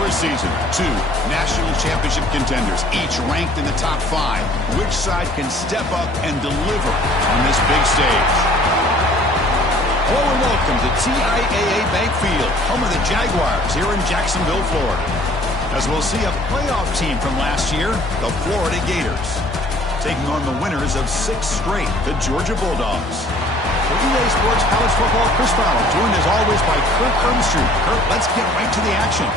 regular season, two national championship contenders, each ranked in the top 5. Which side can step up and deliver on this big stage? Hello and welcome to TIAA Bank Field, home of the Jaguars here in Jacksonville, Florida. As we'll see a playoff team from last year, the Florida Gators, taking on the winners of 6 straight, the Georgia Bulldogs. For EA Sports College Football, Chris Fowler, joined as always by Kurt Ermstrud. Kurt, let's get right to the action.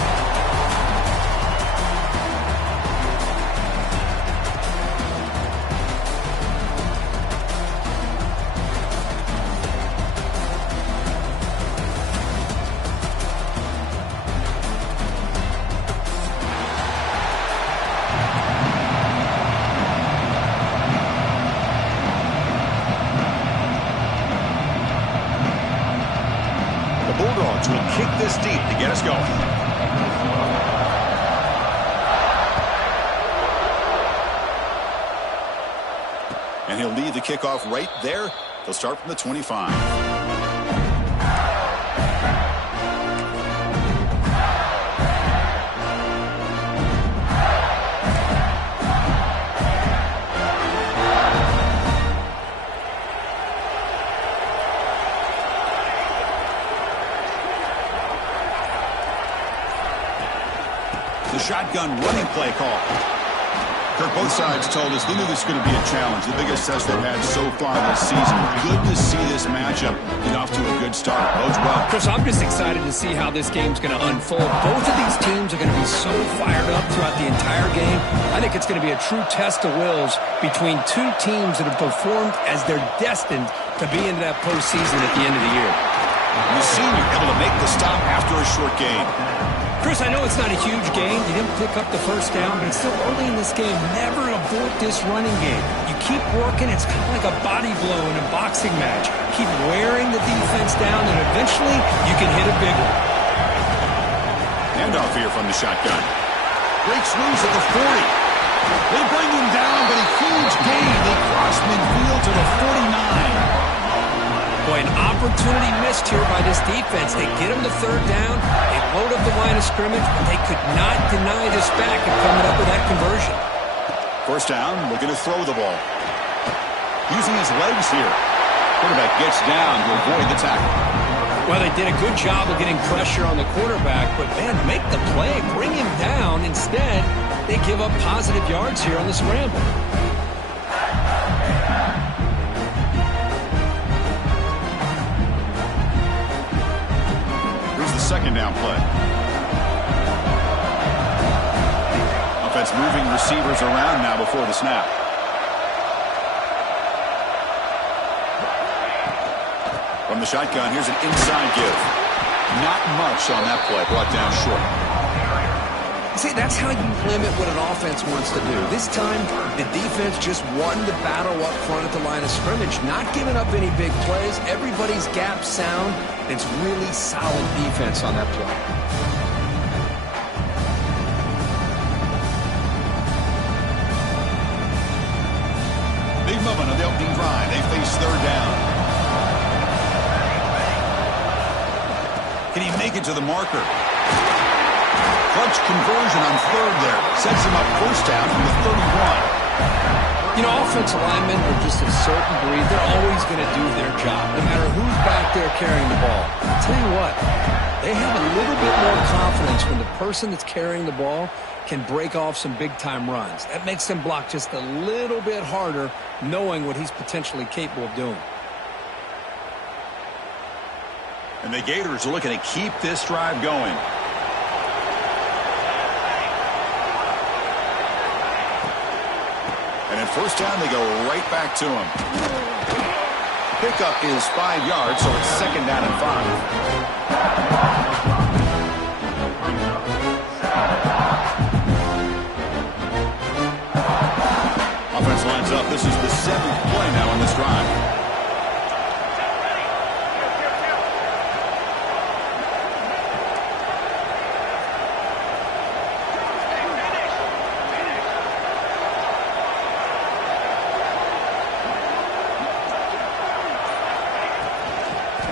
Bulldogs will kick this deep to get us going. And he'll lead the kickoff right there. They'll start from the 25. The shotgun running play call. Kirk, both sides told us they knew this was going to be a challenge, the biggest test they've had so far this season. Good to see this matchup get off to a good start. Bodes well. Chris, I'm just excited to see how this game's going to unfold. Both of these teams are going to be so fired up throughout the entire game. I think it's going to be a true test of wills between two teams that have performed as they're destined to be into that postseason at the end of the year. The senior able to make the stop after a short gain. Chris, I know it's not a huge gain. You didn't pick up the first down, but it's still early in this game. Never abort this running game. You keep working. It's kind of like a body blow in a boxing match. Keep wearing the defense down, and eventually you can hit a big one. Handoff here from the shotgun. Breaks loose at the 40. They bring him down, but a huge gain. They cross midfield to the 49. Boy, an opportunity missed here by this defense. They get him the third down. They load up the line of scrimmage, but they could not deny this back and coming up with that conversion. First down, looking to throw the ball. Using his legs here. Quarterback gets down to avoid the tackle. Well, they did a good job of getting pressure on the quarterback, but, man, make the play. Bring him down. Instead, they give up positive yards here on the scramble. Second down play. Offense moving receivers around now before the snap. From the shotgun, here's an inside give. Not much on that play, brought down short. See, that's how you limit what an offense wants to do. This time, the defense just won the battle up front at the line of scrimmage, not giving up any big plays. Everybody's gap sound. It's really solid defense on that play. Big moment on the opening drive. They face third down. Can he make it to the marker? Clutch conversion on third there. Sets him up first down from the 31. You know, offensive linemen are just a certain breed. They're always going to do their job, no matter who's back there carrying the ball. I'll tell you what, they have a little bit more confidence when the person that's carrying the ball can break off some big-time runs. That makes them block just a little bit harder, knowing what he's potentially capable of doing. And the Gators are looking to keep this drive going. And at first down, they go right back to him. Pickup is 5 yards, so it's second down and 5. Offense lines up. This is the 7th play now on this drive.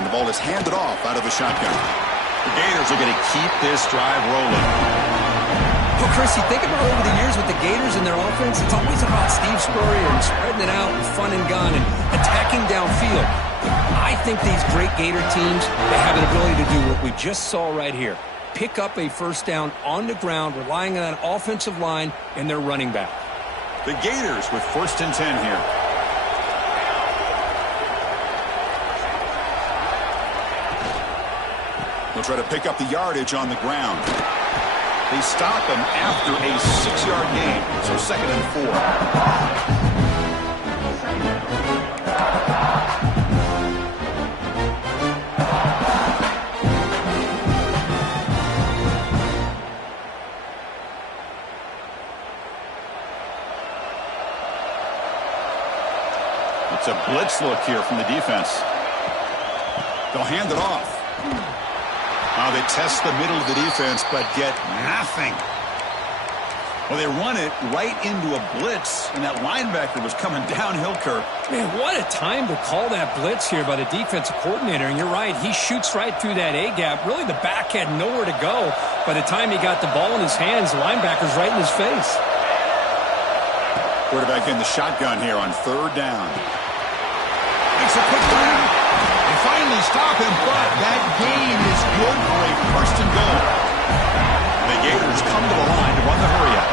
And the ball is handed off out of the shotgun. The Gators are going to keep this drive rolling. Well, Chris, you think about over the years with the Gators and their offense, it's always about Steve Spurrier and spreading it out and fun and gun and attacking downfield. I think these great Gator teams, they have an ability to do what we just saw right here. Pick up a first down on the ground, relying on that offensive line and their running back. The Gators with 1st and 10 here. They'll try to pick up the yardage on the ground. They stop him after a 6-yard gain, so 2nd and 4. It's a blitz look here from the defense. They'll hand it off. They test the middle of the defense, but get nothing. Well, they run it right into a blitz, and that linebacker was coming downhill, Kirk. Man, what a time to call that blitz here by the defensive coordinator. And you're right, he shoots right through that A-gap. Really, the back had nowhere to go. By the time he got the ball in his hands, the linebacker's right in his face. Quarterback in the shotgun here on 3rd down. Makes a quick turn. They finally stop him, but that gain is good for a 1st and goal. The Gators come to the line to run the hurry-up.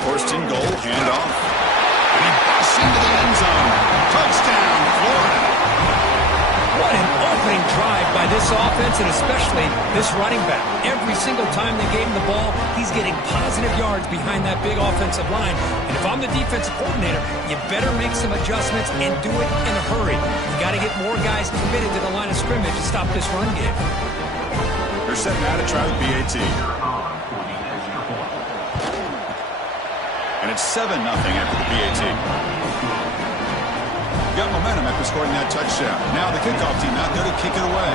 First and goal, handoff. And he busts into the end zone. Touchdown, Florida. What an opening drive by this offense, and especially this running back. Every single time they gave him the ball, he's getting positive yards behind that big offensive line. And if I'm the defensive coordinator, you better make some adjustments and do it in a hurry. You got to get more guys committed to the line of scrimmage to stop this run game. They're setting out to try with BAT. And it's 7-0 after the BAT. Got momentum after scoring that touchdown. Now the kickoff team out there to kick it away.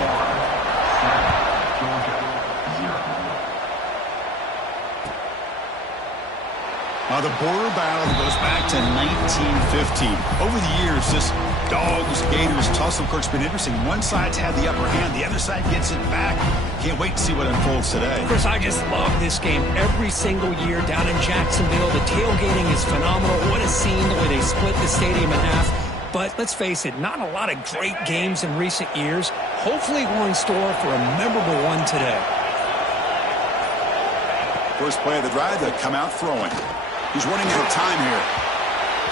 The border battle goes back to 1915. Over the years, this Dogs-Gators tussle, Kirk's been interesting. One side's had the upper hand. The other side gets it back. Can't wait to see what unfolds today. Chris, I just love this game every single year down in Jacksonville. The tailgating is phenomenal. What a scene, the way they split the stadium in half. But let's face it, not a lot of great games in recent years. Hopefully we're in store for a memorable one today. First play of the drive, they come out throwing. He's running out of time here.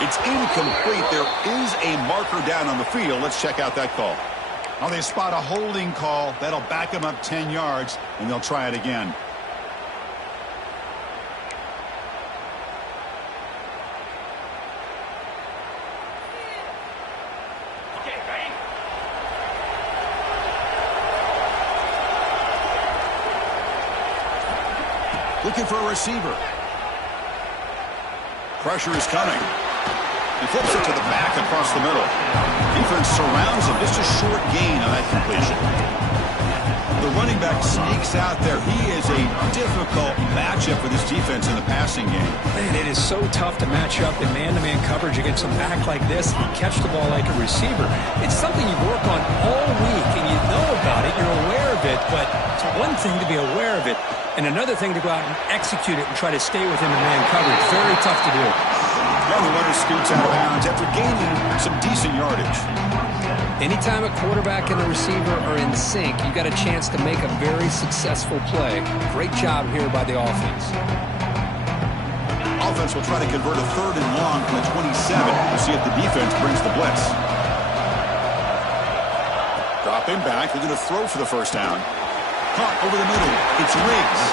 It's incomplete. There is a marker down on the field. Let's check out that call. Oh, they spot a holding call. That'll back them up 10 yards, and they'll try it again. Looking for a receiver. Pressure is coming. He flips it to the back across the middle. Defense surrounds him. Just a short gain on that completion. The running back sneaks out there. He is a difficult matchup for this defense in the passing game. Man, it is so tough to match up in man-to-man coverage against a back like this and catch the ball like a receiver. It's something you work on all week, and you know about it. You're aware of it, but it's one thing to be aware of it, and another thing to go out and execute it and try to stay with him in man coverage. Very tough to do. Now the runner scoots out of bounds after gaining some decent yardage. Anytime a quarterback and a receiver are in sync, you got a chance to make a very successful play. Great job here by the offense. Offense will try to convert a 3rd and long from the 27 to see if the defense brings the blitz. Dropping back, they're going to throw for the first down. Caught over the middle. It's Riggs.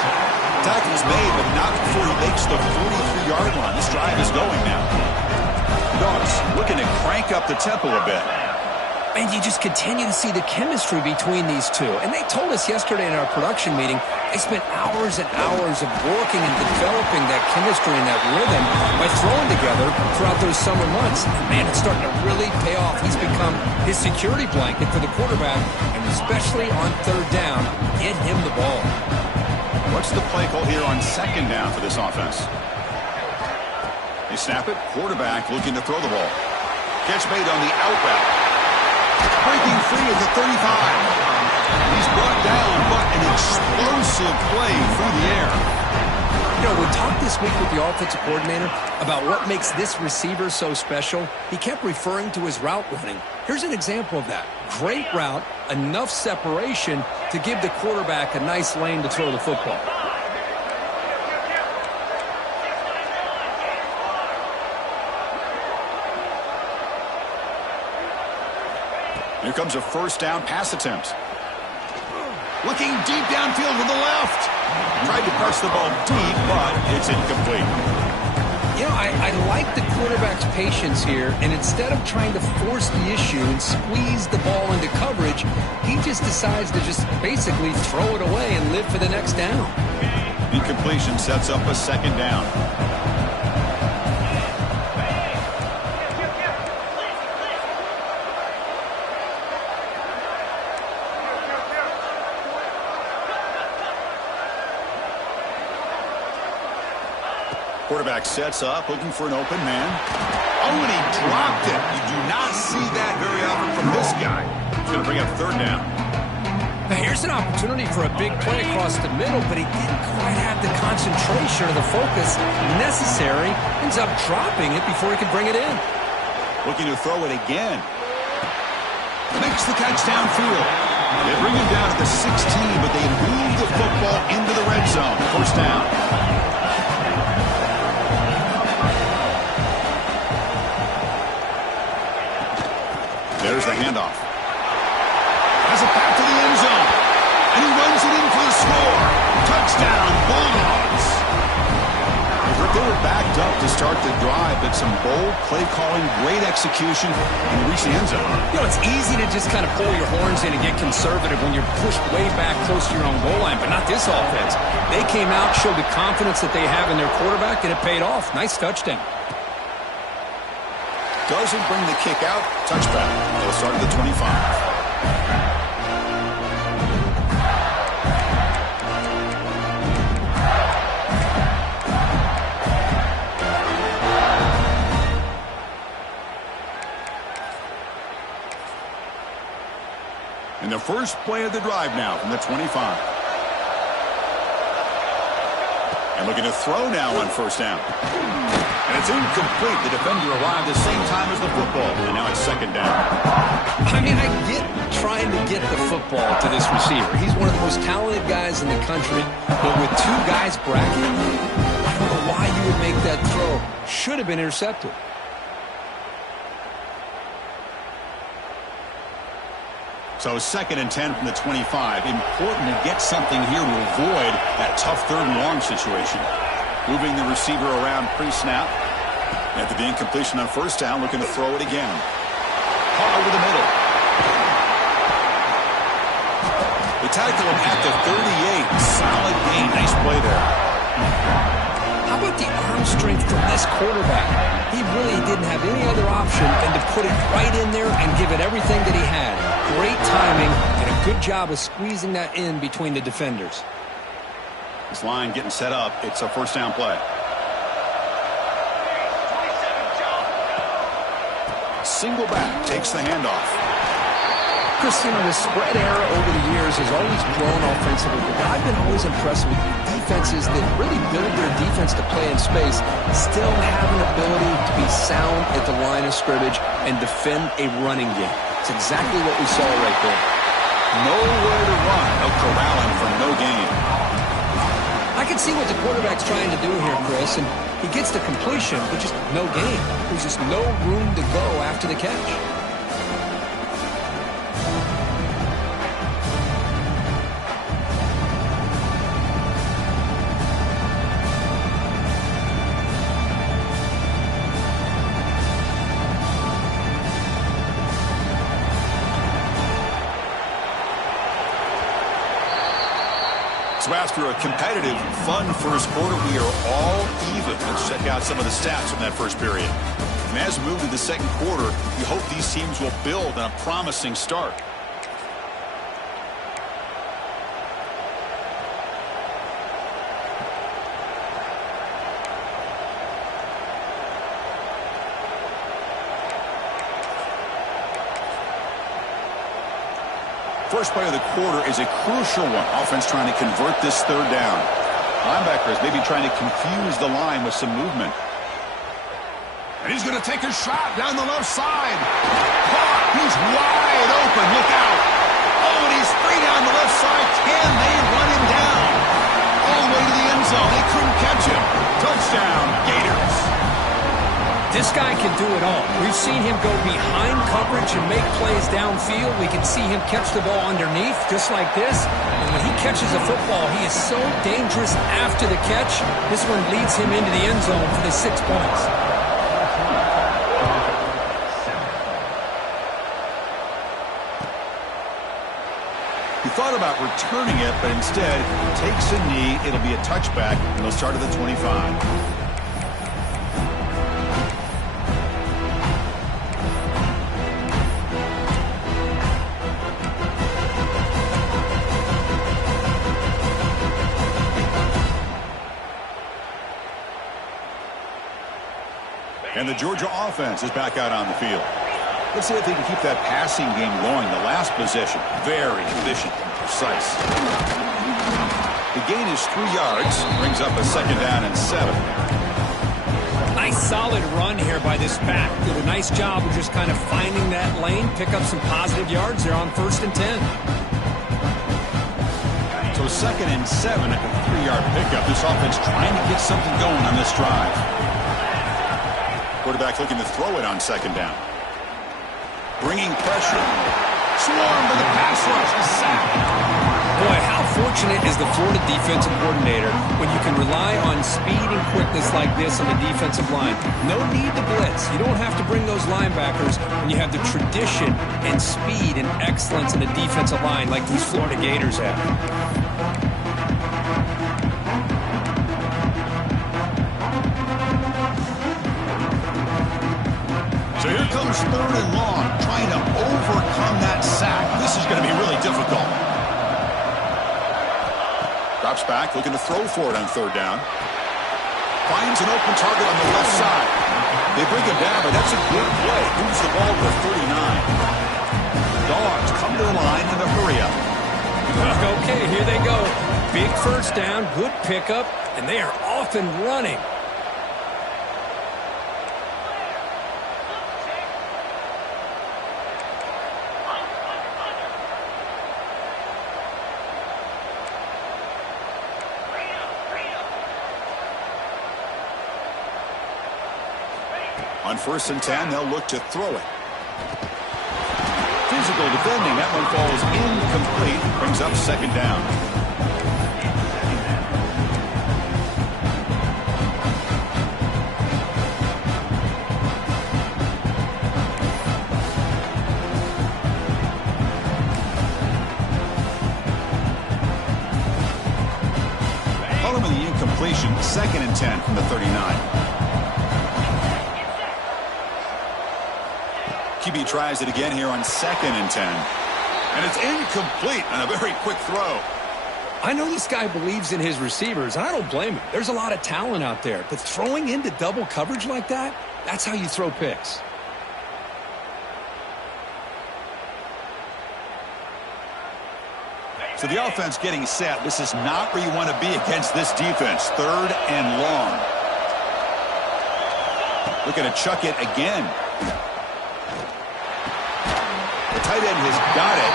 Tackle's made, but not before he makes the 43-yard line. This drive is going now. Dogs looking to crank up the tempo a bit. And you just continue to see the chemistry between these two. And they told us yesterday in our production meeting, they spent hours and hours of working and developing that chemistry and that rhythm by throwing together throughout those summer months. And man, it's starting to really pay off. He's become his security blanket for the quarterback, and especially on third down, get him the ball. What's the play call here on second down for this offense? They snap it. Quarterback looking to throw the ball. Catch made on the out route. Breaking free at the 35. He's brought down, but an explosive play through the air. You know, we talked this week with the offensive coordinator about what makes this receiver so special. He kept referring to his route running. Here's an example of that. Great route, enough separation to give the quarterback a nice lane to throw the football. Here comes a first down pass attempt. Looking deep downfield to the left. Tried to press the ball deep, but it's incomplete. You know, I like the quarterback's patience here, and instead of trying to force the issue and squeeze the ball into coverage, he just decides to just basically throw it away and live for the next down. Incompletion sets up a second down. Quarterback sets up, looking for an open man. Oh, and he dropped it. You do not see that very often from this guy. He's going to bring up third down. Now here's an opportunity for a big play across the middle, but he didn't quite have the concentration or the focus necessary. Ends up dropping it before he could bring it in. Looking to throw it again. Makes the catch downfield. They bring him down to the 16, but they move the football into the red zone. First down. There's the handoff. Has it back to the end zone. And he runs it in for the score. Touchdown, Bulldogs. They were backed up to start the drive, but some bold play calling, great execution, and reach the end zone. You know, it's easy to just kind of pull your horns in and get conservative when you're pushed way back close to your own goal line, but not this offense. They came out, showed the confidence that they have in their quarterback, and it paid off. Nice touchdown. Doesn't bring the kick out. Touchback. They'll start at the 25. And the first play of the drive now from the 25. And looking to throw now on first down. And it's incomplete. The defender arrived the same time as the football. And now it's second down. I mean, I get trying to get the football to this receiver. He's one of the most talented guys in the country. But with two guys bracketing him, I don't know why you would make that throw. Should have been intercepted. So second and 10 from the 25. Important to get something here to avoid that tough third and long situation. Moving the receiver around pre-snap. After the incompletion on first down, looking to throw it again. Caught over the middle. They tackle him at the 38. Solid gain. Nice play there. How about the arm strength from this quarterback? He really didn't have any other option than to put it right in there and give it everything that he had. Great timing and a good job of squeezing that in between the defenders. This line getting set up. It's a first down play. Single back takes the handoff. Chris, you know, the spread era over the years has always grown offensively, but I've been always impressed with defenses that really build their defense to play in space, still have an ability to be sound at the line of scrimmage and defend a running game. It's exactly what we saw right there. Nowhere to run. No corralling for no gain. I can see what the quarterback's trying to do here, Chris, and he gets the completion, but just no gain. There's just no room to go after the catch. So after a competitive, fun first quarter, we are all even. Let's check out some of the stats from that first period. And as we move to the second quarter, we hope these teams will build on a promising start. First play of the quarter is a crucial one. Offense trying to convert this third down. Linebackers maybe trying to confuse the line with some movement. And he's going to take a shot down the left side. He's wide open. Look out. Oh, and he's free down the left side. Can they run him down? All the way to the end zone. They couldn't catch him. Touchdown, Gators. This guy can do it all. We've seen him go behind coverage and make plays downfield. We can see him catch the ball underneath, just like this. And when he catches a football, he is so dangerous after the catch. This one leads him into the end zone for the 6 points. He thought about returning it, but instead takes a knee. It'll be a touchback, and they'll start at the 25. And the Georgia offense is back out on the field. Let's see if they can keep that passing game going. The last possession, very efficient and precise. The gain is 3 yards, brings up a 2nd down and 7. Nice solid run here by this back. Did a nice job of just kind of finding that lane, pick up some positive yards there on 1st and 10. So 2nd and 7 at the 3-yard pickup. This offense trying to get something going on this drive. Quarterback looking to throw it on 2nd down. Bringing pressure. Swarm with the pass rush. A sack. Boy, how fortunate is the Florida defensive coordinator when you can rely on speed and quickness like this on the defensive line. No need to blitz. You don't have to bring those linebackers when you have the tradition and speed and excellence in the defensive line like these Florida Gators have. So here comes 3rd and long, trying to overcome that sack. This is going to be really difficult. Drops back, looking to throw for it on 3rd down. Finds an open target on the left side. They bring him down, but that's a good play. Moves the ball to 39. Dogs come to the line in a hurry up. Okay, here they go. Big 1st down, good pickup, and they are off and running. On 1st and 10, they'll look to throw it. Physical defending. That one falls incomplete. Brings up 2nd down. Following the incompletion, 2nd and 10 from the 39. QB tries it again here on 2nd and 10. And it's incomplete on a very quick throw. I know this guy believes in his receivers, and I don't blame him. There's a lot of talent out there. But throwing into double coverage like that, that's how you throw picks. So the offense getting set. This is not where you want to be against this defense. 3rd and long. Looking to chuck it again. Tight end has got it.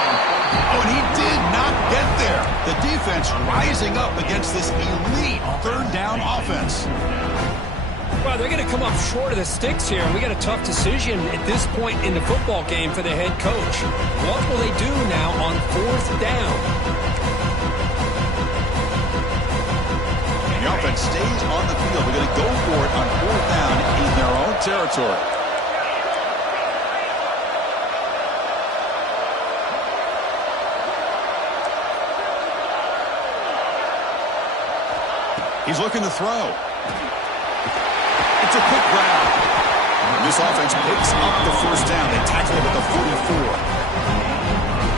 Oh, and he did not get there. The defense rising up against this elite 3rd down offense. Well, they're going to come up short of the sticks here, and we got a tough decision at this point in the football game for the head coach. What will they do now on 4th down? The offense stays on the field. They're going to go for it on 4th down in their own territory. He's looking to throw. It's a quick grab. And this offense picks up the first down. They tackle it at the 44.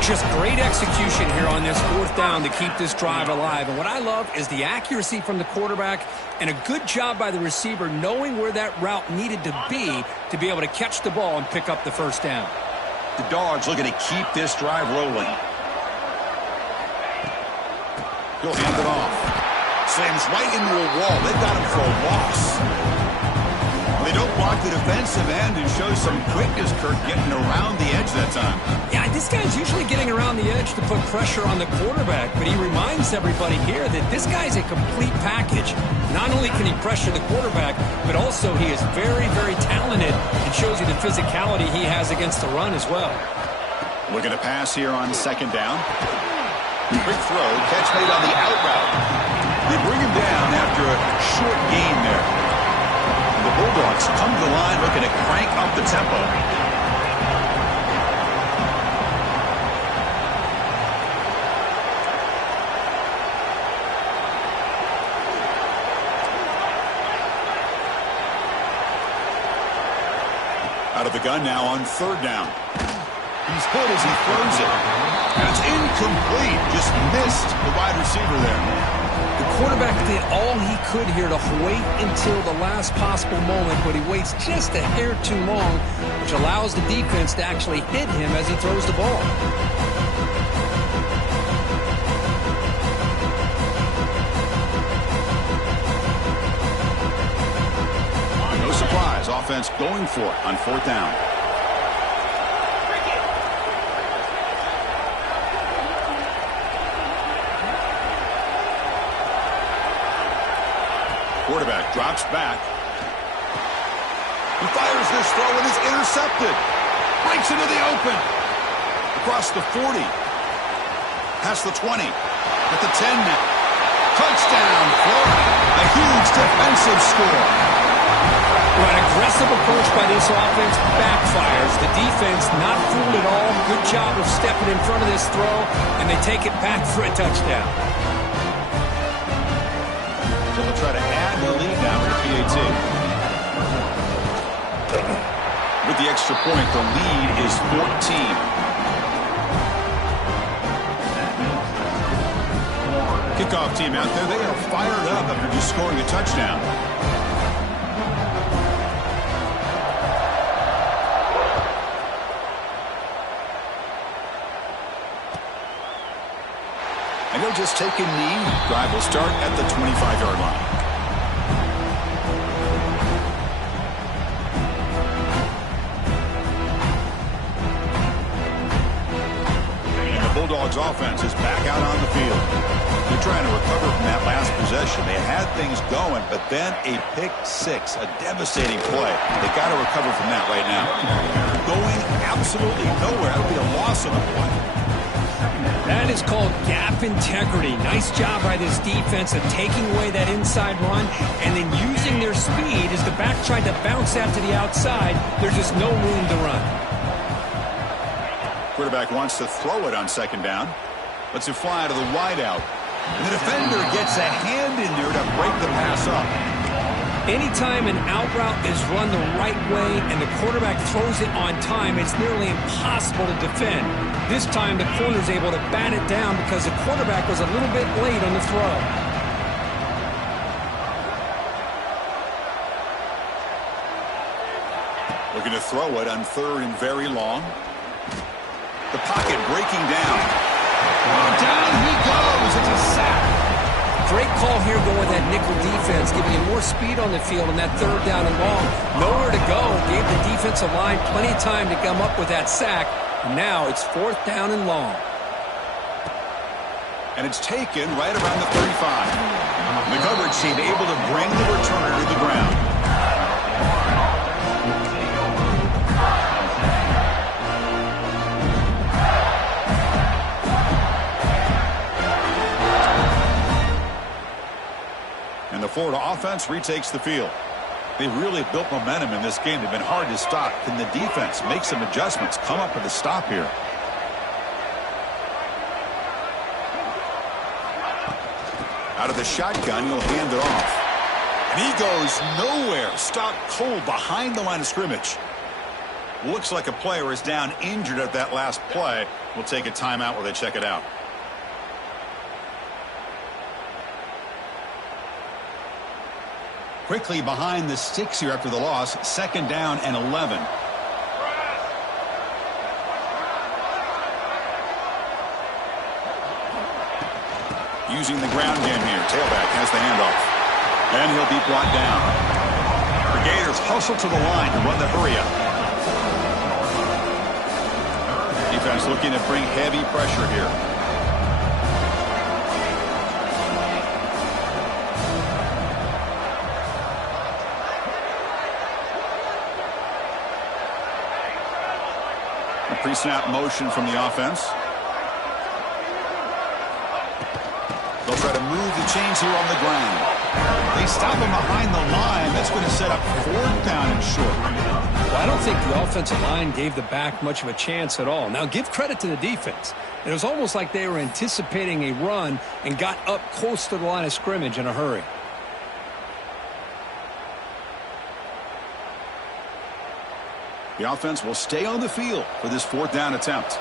Just great execution here on this fourth down to keep this drive alive. And what I love is the accuracy from the quarterback and a good job by the receiver knowing where that route needed to be able to catch the ball and pick up the first down. The Dogs looking to keep this drive rolling. He'll hand it off. Slams right into a wall. They've got him for a loss. They don't block the defensive end and show some quickness, Kirk, getting around the edge that time. Yeah, this guy's usually getting around the edge to put pressure on the quarterback, but he reminds everybody here that this guy's a complete package. Not only can he pressure the quarterback, but also he is very, very talented and shows you the physicality he has against the run as well. Looking to pass here on second down. Quick throw, catch made on the out route. They bring him down after a short gain there. The Bulldogs come to the line looking to crank up the tempo. Out of the gun now on third down. He's hit as he throws it. And it's incomplete. Just missed the wide receiver there. The quarterback did all he could here to wait until the last possible moment, but he waits just a hair too long, which allows the defense to actually hit him as he throws the ball. No surprise, offense going for it on fourth down. Quarterback drops back. He fires this throw and is intercepted. Breaks into the open. Across the 40. Past the 20. At the 10 now. Touchdown, Florida. A huge defensive score. Well, an aggressive approach by this offense backfires. The defense not fooled at all. Good job of stepping in front of this throw, and they take it back for a touchdown. So they'll try to add the lead now to the PAT. With the extra point, the lead is 14. Kickoff team out there, they are fired up after just scoring a touchdown. And he'll just take a knee. Drive will start at the 25-yard line. And the Bulldogs offense is back out on the field. They're trying to recover from that last possession. They had things going, but then a pick six, a devastating play. They got to recover from that right now. Going absolutely nowhere. That'll be a loss of a play. That is called gap integrity. Nice job by this defense of taking away that inside run and then using their speed as the back tried to bounce out to the outside. There's just no room to run. Quarterback wants to throw it on second down. Lets it fly to the wideout. And the defender gets a hand in there to break the pass up. Anytime an out route is run the right way and the quarterback throws it on time, it's nearly impossible to defend. This time the corner's able to bat it down because the quarterback was a little bit late on the throw. Looking to throw it on third and very long. The pocket breaking down. Oh, down he goes. It's a sack. Great call here going with that nickel defense, giving him more speed on the field on that third down and long. Nowhere to go. Gave the defensive line plenty of time to come up with that sack. And now it's fourth down and long. And it's taken right around the 35. The coverage team able to bring the returner to the ground. And the Florida offense retakes the field. They've really built momentum in this game. They've been hard to stop. Can the defense make some adjustments, come up with a stop here? Out of the shotgun, he'll hand it off. And he goes nowhere. Stopped cold behind the line of scrimmage. Looks like a player is down injured at that last play. We'll take a timeout while they check it out. Quickly behind the sticks here after the loss. 2nd down and 11. Using the ground game here. Tailback has the handoff. And he'll be brought down. The Gators hustle to the line to run the hurry-up. Defense looking to bring heavy pressure here. A pre-snap motion from the offense. They'll try to move the chains here on the ground. They stop him behind the line. That's going to set up 4th down and short. Well, I don't think the offensive line gave the back much of a chance at all. Now, give credit to the defense. It was almost like they were anticipating a run and got up close to the line of scrimmage in a hurry. The offense will stay on the field for this 4th down attempt.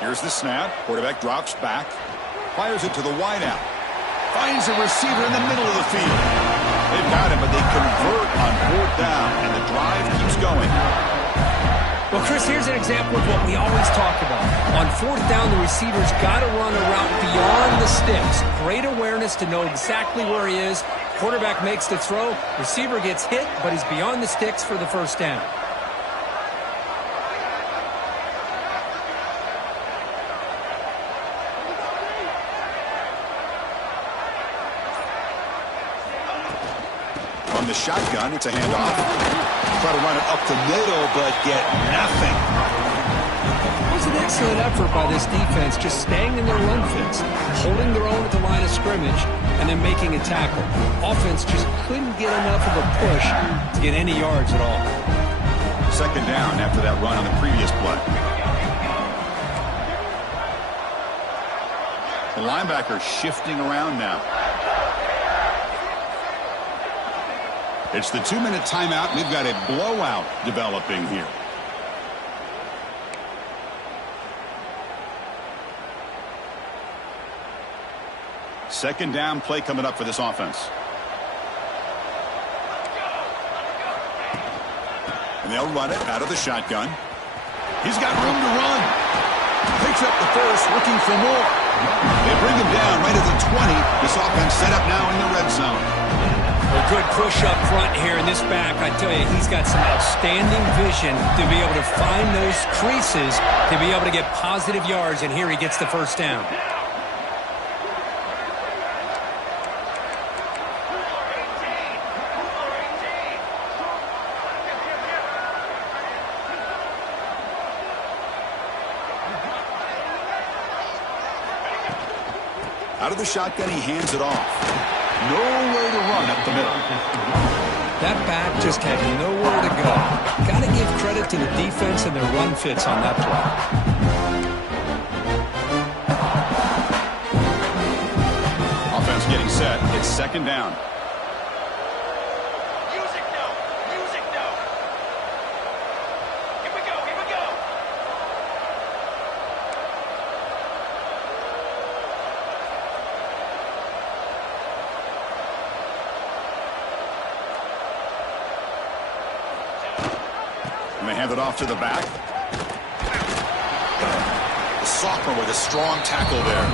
Here's the snap. Quarterback drops back. Fires it to the wideout. Finds a receiver in the middle of the field. They've got him, but they convert on 4th down, and the drive keeps going. Well, Chris, here's an example of what we always talk about. On 4th down, the receiver's got to run a route beyond the sticks. Great awareness to know exactly where he is. Quarterback makes the throw. Receiver gets hit, but he's beyond the sticks for the 1st down. From the shotgun, it's a handoff. Try to run it up the middle, but get nothing. It was an excellent effort by this defense, just staying in their run fits, holding their own at the line of scrimmage, and then making a tackle. Offense just couldn't get enough of a push to get any yards at all. 2nd down after that run on the previous play. The linebacker shifting around now. It's the 2-minute timeout. We've got a blowout developing here. Second down play coming up for this offense. And they'll run it out of the shotgun. He's got room to run. Picks up the first, looking for more. They bring him down right at the 20. This offense set up now in the red zone. A good push up front here in this back. I tell you, he's got some outstanding vision to be able to find those creases, to be able to get positive yards, and here he gets the 1st down. Out of the shotgun, he hands it off. Nowhere to run up the middle. That back just had nowhere to go. Got to give credit to the defense and their run fits on that play. Offense getting set. It's 2nd down. Music no. Music no. Here we go. Here we go. And they hand it off to the back. The sophomore with a strong tackle there.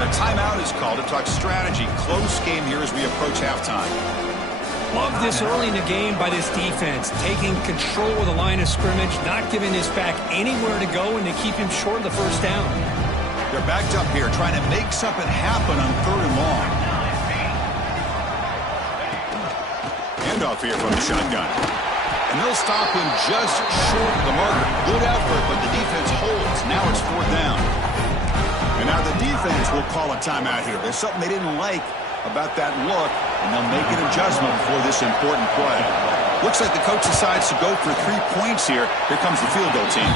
And a timeout is called to talk strategy. Close game here as we approach halftime. Love this early in the game by this defense, taking control of the line of scrimmage, not giving this back anywhere to go, and they keep him short of the 1st down. They're backed up here, trying to make something happen on 3rd and long. Handoff here from the shotgun. And they'll stop him just short of the marker. Good effort, but the defense holds. Now it's 4th down. And now the defense will call a timeout here. There's something they didn't like about that look, and they'll make an adjustment before this important play. Looks like the coach decides to go for 3 points here. Here comes the field goal team.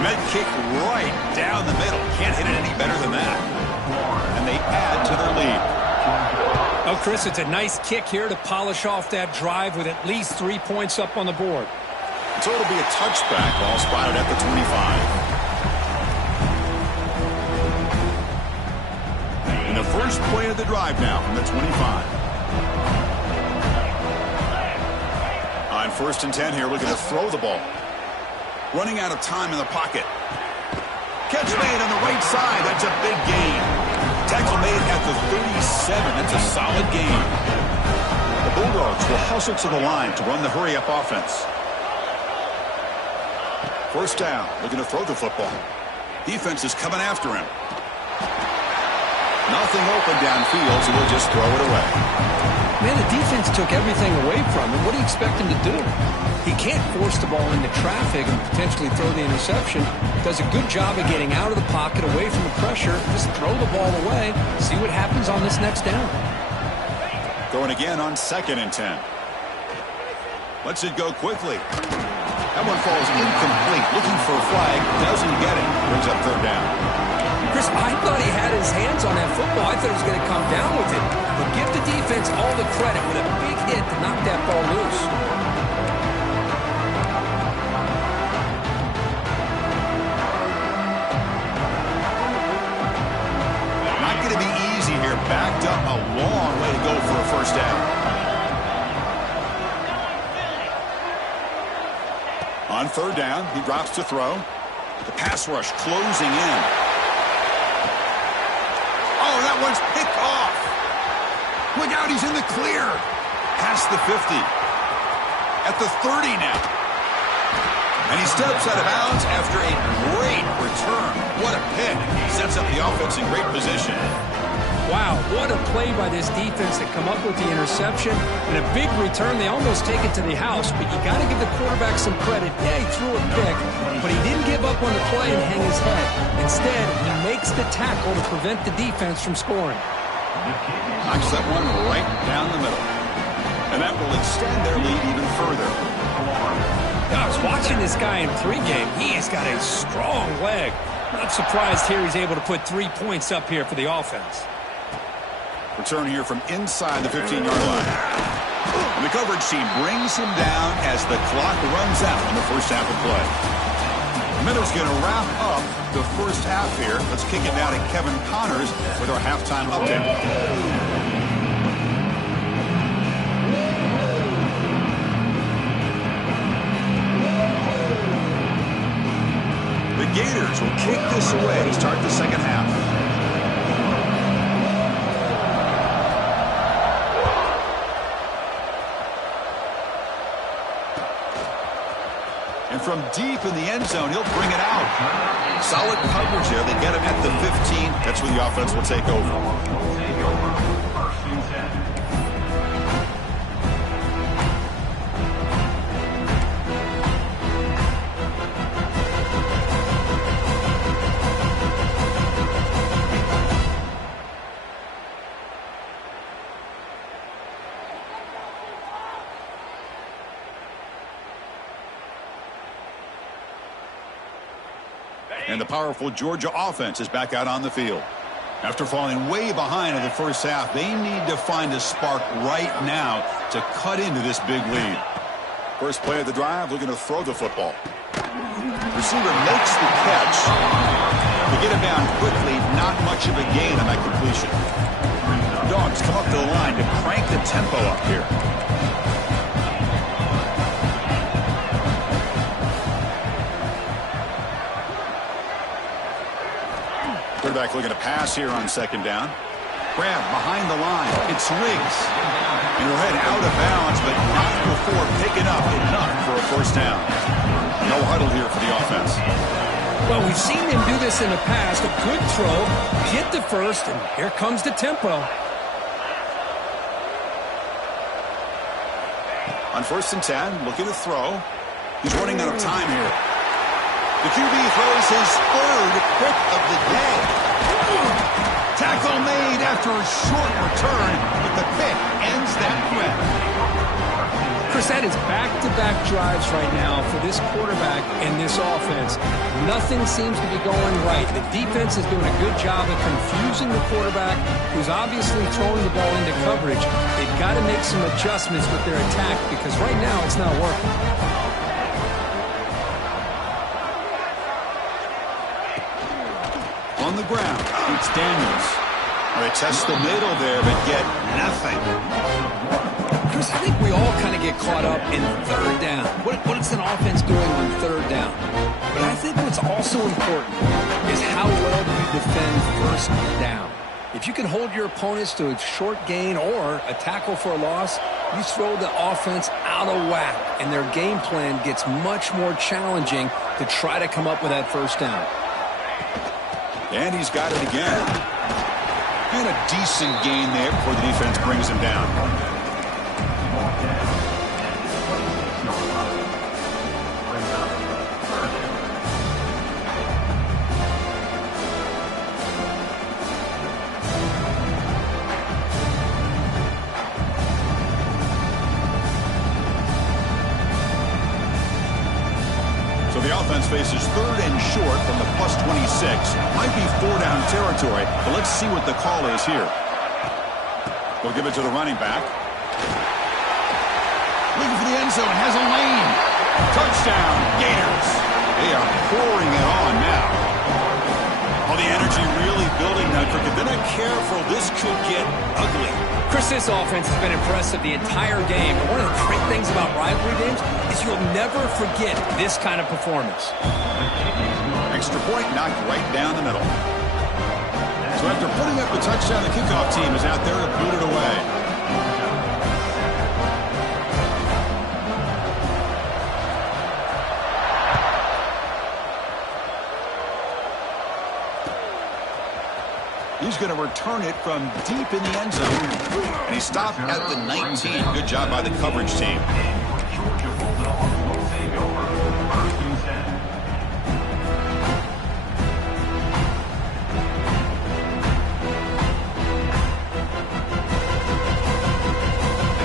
And that kick right down the middle. Can't hit it any better than that. And they add to their lead. Oh, Chris, it's a nice kick here to polish off that drive with at least 3 points up on the board. So it'll be a touchback, ball spotted at the 25. And the first play of the drive now from the 25. On 1st and 10 here, looking to throw the ball. Running out of time in the pocket. Catch made on the right side. That's a big gain. Tackle made at the 37. That's a solid gain. The Bulldogs will hustle to the line to run the hurry-up offense. 1st down, looking to throw the football. Defense is coming after him. Nothing open downfield, so he'll just throw it away. Man, the defense took everything away from him. What do you expect him to do? He can't force the ball into traffic and potentially throw the interception. Does a good job of getting out of the pocket, away from the pressure. Just throw the ball away. See what happens on this next down. Throwing again on 2nd and 10. Lets it go quickly. That one falls incomplete. Looking for a flag. Doesn't get it. Brings up 3rd down. Chris, I thought he had his hands on that football. I thought he was going to come down with it. But give the defense all the credit with a big hit to knock that ball loose. Not going to be easy here. Backed up a long way to go for a 1st down. On 3rd down, he drops to throw. The pass rush closing in. Oh, that one's picked off. Look out, he's in the clear. Past the 50. At the 30 now. And he steps out of bounds after a great return. What a pick. Sets up the offense in great position. Wow, what a play by this defense to come up with the interception. And a big return. They almost take it to the house, but you got to give the quarterback some credit. Yeah, he threw a pick, but he didn't give up on the play and hang his head. Instead, he makes the tackle to prevent the defense from scoring. Knocks that one right down the middle. And that will extend their lead even further. I was watching this guy in pregame. He has got a strong leg. Not surprised here he's able to put 3 points up here for the offense. Return here from inside the 15-yard line. And the coverage team brings him down as the clock runs out in the 1st half of play. Miller's going to wrap up the 1st half here. Let's kick it down to Kevin Connors with our halftime update. The Gators will kick this away to start the 2nd half. And from deep in the end zone, he'll bring it out. Solid coverage there. They get him at the 15. That's where the offense will take over. And the powerful Georgia offense is back out on the field. After falling way behind in the 1st half, they need to find a spark right now to cut into this big lead. First play of the drive, looking to throw the football. Receiver makes the catch. To get him down quickly, not much of a gain on that completion. Dogs come up to the line to crank the tempo up here. Quarterback looking to pass here on 2nd down. Grab behind the line. It's Riggs. And he'll head out of bounds, but not before picking up enough for a 1st down. No huddle here for the offense. Well, we've seen them do this in the past. A good throw, get the 1st, and here comes the tempo. On 1st and 10, looking to throw. He's running out of time here. The QB throws his 3rd pick of the day. Tackle made after a short return, but the pick ends that threat. Chris, Chris, that is back-to-back drives right now for this quarterback and this offense. Nothing seems to be going right. The defense is doing a good job of confusing the quarterback, who's obviously throwing the ball into coverage. They've got to make some adjustments with their attack because right now it's not working. On the ground, it's Daniels. They test the middle there, but get nothing. Chris, I think we all kind of get caught up in third down. What is an offense doing on third down? But I think what's also important is how well do you defend first down. If you can hold your opponents to a short gain or a tackle for a loss, you throw the offense out of whack, and their game plan gets much more challenging to try to come up with that first down. And he's got it again. And a decent gain there before the defense brings him down. So the offense faces third and short from the +26. Might be 4-down territory, but let's see what the call is here. We'll give it to the running back. Looking for the end zone, has a lane. Touchdown, Gators. They are pouring it on now. Oh, the energy really building now. If they're not careful, this could get ugly. Chris, this offense has been impressive the entire game. And one of the great things about rivalry games is you'll never forget this kind of performance. Extra point knocked right down the middle. So after putting up a touchdown, the kickoff team is out there to boot it away. He's going to return it from deep in the end zone. And he stopped at the 19. Good job by the coverage team.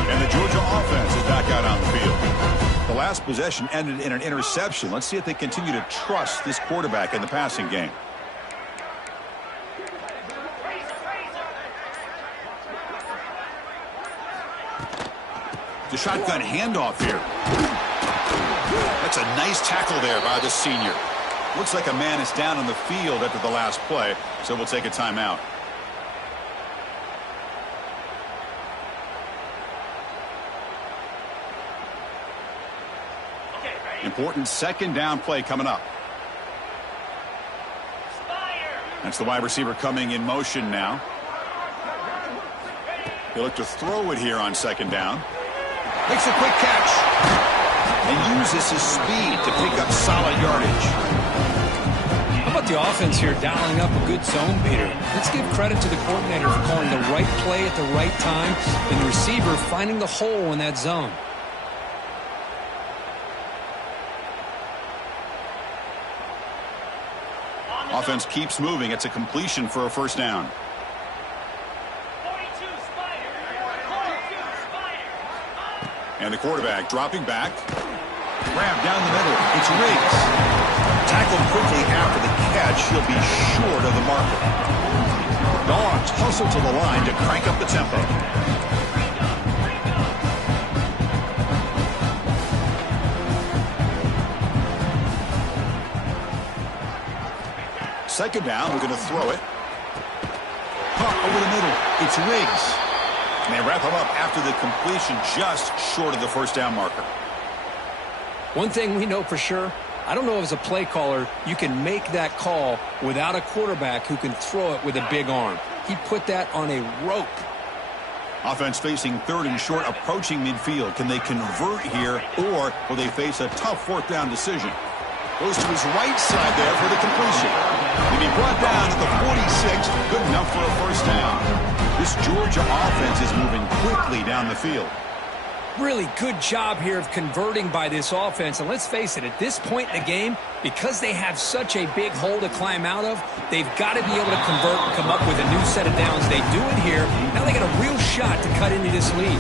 And the Georgia offense is back out on the field. The last possession ended in an interception. Let's see if they continue to trust this quarterback in the passing game. The shotgun handoff here. That's a nice tackle there by the senior. Looks like a man is down on the field after the last play, so we'll take a timeout. Important second down play coming up. That's the wide receiver coming in motion now. He'll look to throw it here on second down. Makes a quick catch. And uses his speed to pick up solid yardage. How about the offense here dialing up a good zone beater? Let's give credit to the coordinator for calling the right play at the right time and the receiver finding the hole in that zone. Offense keeps moving. It's a completion for a first down. And the quarterback dropping back. Grab down the middle. It's Riggs. Tackled quickly after the catch. He'll be short of the marker. Dogs hustle to the line to crank up the tempo. Second down, we're going to throw it. Pump over the middle. It's Riggs. And they wrap him up after the completion, just short of the first down marker. One thing we know for sure, I don't know if as a play caller you can make that call without a quarterback who can throw it with a big arm. He put that on a rope. Offense facing third and short, approaching midfield. Can they convert here, or will they face a tough fourth down decision? Goes to his right side there for the completion. He'll be brought down to the 46. Good enough for a first down. This Georgia offense is moving quickly down the field. Really good job here of converting by this offense. And let's face it, at this point in the game, because they have such a big hole to climb out of, they've got to be able to convert and come up with a new set of downs. They do it here. Now they got a real shot to cut into this lead.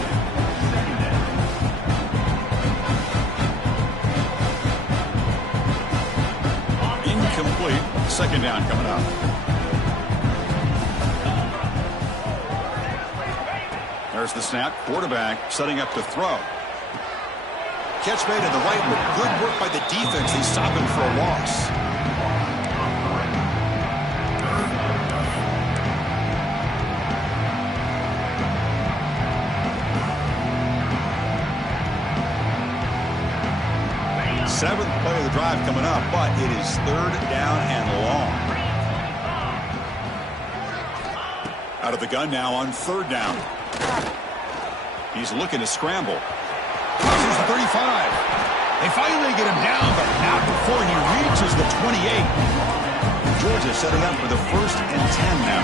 second down coming up. There's the snap. Quarterback setting up to throw. Catch made in the right, but good work by the defense. They stop him for a loss. Seventh play of the drive coming up, but it is third down and long. Out of the gun now on third down. He's looking to scramble. Crosses the 35. They finally get him down, but not before he reaches the 28. Georgia setting up for the 1st and 10 now.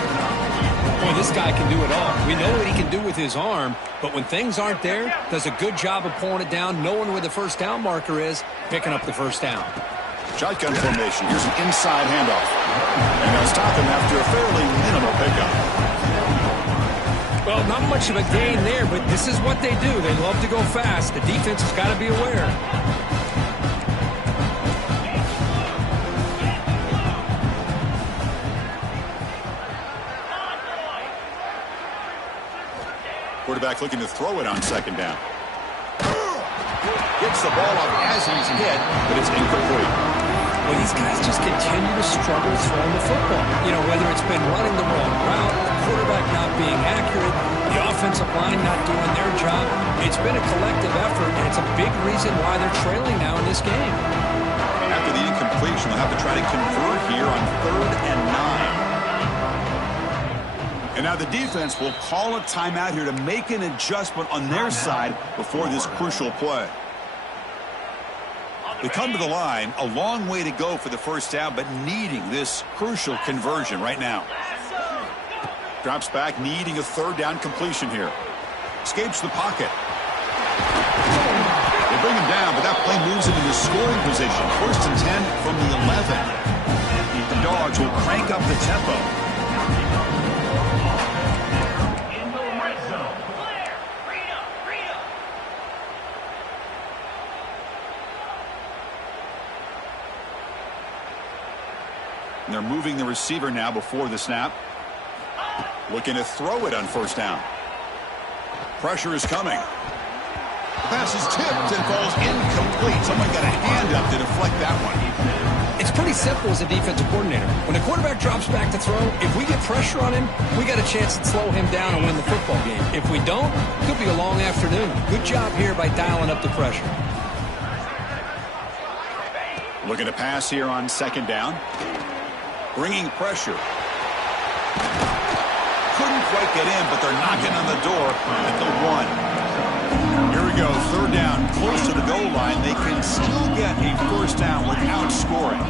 Boy, this guy can do it all. We know what he can do with his arm, but when things aren't there, does a good job of pulling it down, knowing where the first down marker is, picking up the first down. Shotgun formation. Here's an inside handoff. And they'll stop him after a fairly minimal pickup. Well, not much of a gain there, but this is what they do. They love to go fast. The defense has got to be aware. Quarterback looking to throw it on second down. Gets the ball up as he's hit, but it's incomplete. Well, these guys just continue to struggle throwing the football. You know, whether it's been running the wrong route, the quarterback not being accurate, the offensive line not doing their job. It's been a collective effort, and it's a big reason why they're trailing now in this game. After the incompletion, they'll have to try to convert here on 3rd and 9. And now the defense will call a timeout here to make an adjustment on their side before this crucial play. They come to the line, a long way to go for the first down, but needing this crucial conversion right now. Drops back, needing a 3rd down completion here. Escapes the pocket. They bring him down, but that play moves him into scoring position. 1st and 10 from the 11. The Dogs will crank up the tempo. And they're moving the receiver now before the snap. Looking to throw it on 1st down. Pressure is coming. The pass is tipped and falls incomplete. Someone got a hand up to deflect that one. It's pretty simple as a defensive coordinator. When the quarterback drops back to throw, if we get pressure on him, we got a chance to slow him down and win the football game. If we don't, it could be a long afternoon. Good job here by dialing up the pressure. Looking to pass here on 2nd down. Bringing pressure. Couldn't quite get in, but they're knocking on the door at the 1. Here we go, 3rd down, close to the goal line. They can still get a 1st down without scoring.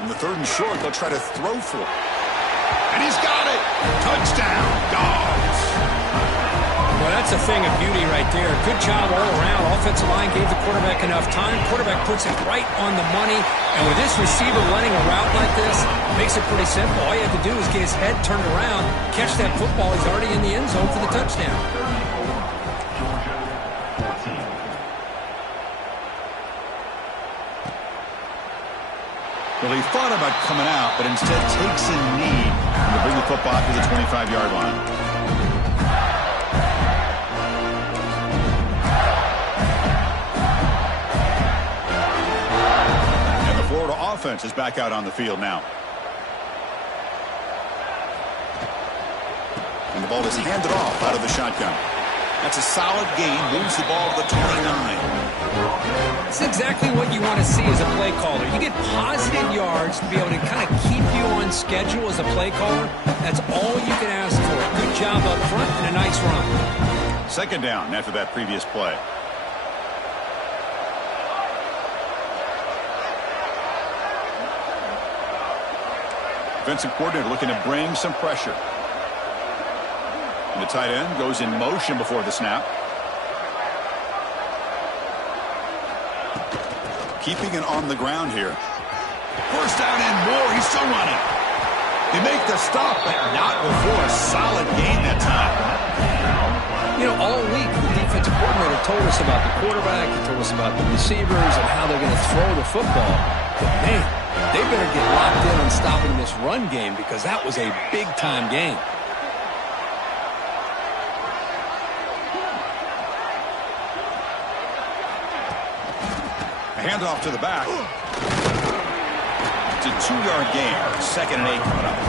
In the 3rd and short, they'll try to throw for it. And he's got it! Touchdown, Dogs! Well, that's a thing of beauty right there. Good job all around. Offensive line gave the quarterback enough time. Quarterback puts it right on the money. And with this receiver running a route like this, makes it pretty simple. All you have to do is get his head turned around, catch that football. He's already in the end zone for the touchdown. Well, he thought about coming out, but instead takes a knee to bring the football to the 25-yard line. Offense is back out on the field now. And the ball is handed off out of the shotgun. That's a solid gain. Moves the ball to the 29. It's exactly what you want to see as a play caller. You get positive yards to be able to kind of keep you on schedule as a play caller. That's all you can ask for. Good job up front and a nice run. 2nd down after that previous play. Defensive coordinator looking to bring some pressure. And the tight end goes in motion before the snap. Keeping it on the ground here. 1st down and more. He's still running. They make the stop, but not before a solid gain that time. You know, all week the defensive coordinator told us about the quarterback, he told us about the receivers and how they're going to throw the football. But, man, they better get locked in on stopping this run game because that was a big-time game. A handoff to the back. It's a 2-yard gain. 2nd and 8 coming up.